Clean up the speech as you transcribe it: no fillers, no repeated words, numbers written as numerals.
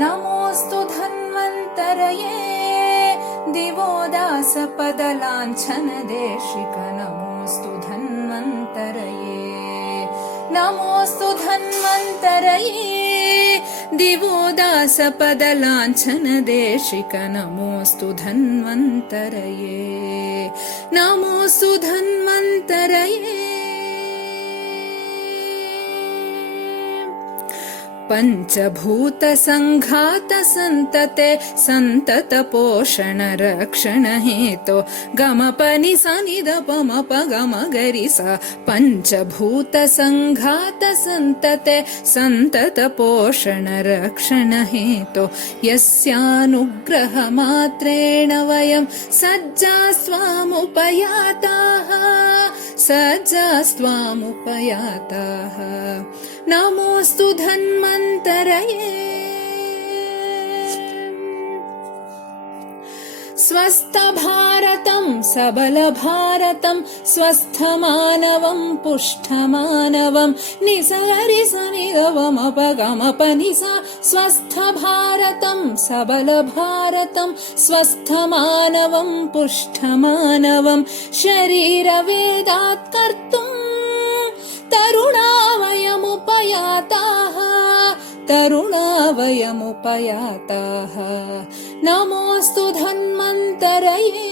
नमोऽस्तु धन्वन्तरये दिवोदासपदलाञ्छनदेशिक नमोऽस्तु धन्वन्तरये नमोऽस्तु धन्वन्तरये दिवोदासपदलाञ्छनदेशिक नमोऽस्तु धन्वन्तरये नमोऽस्तु धन्वन्तरये पञ्चभूतसङ्घात सन्तते सन्तत पोषण रक्षण हेतो गमपनि सनिदपमप गमगरि स पञ्चभूतसङ्घात सन्तते सन्तत पोषण रक्षण हेतो यस्यानुग्रहमात्रेण वयं सज्जास्त्वामुपयाताः नमोऽस्तु धन्वन्तरये स्वस्थभारतं सबलभारतं स्वस्थमानवं पुष्ठमानवं निसगरिसनिगमपगमपनिसा स्वस्थभारतं सबलभारतं स्वस्थमानवं पुष्ठमानवं शरीरवेदात् कर्तुं तरुणा वयमुपयाताः नमोऽस्तु धन्वन्तरये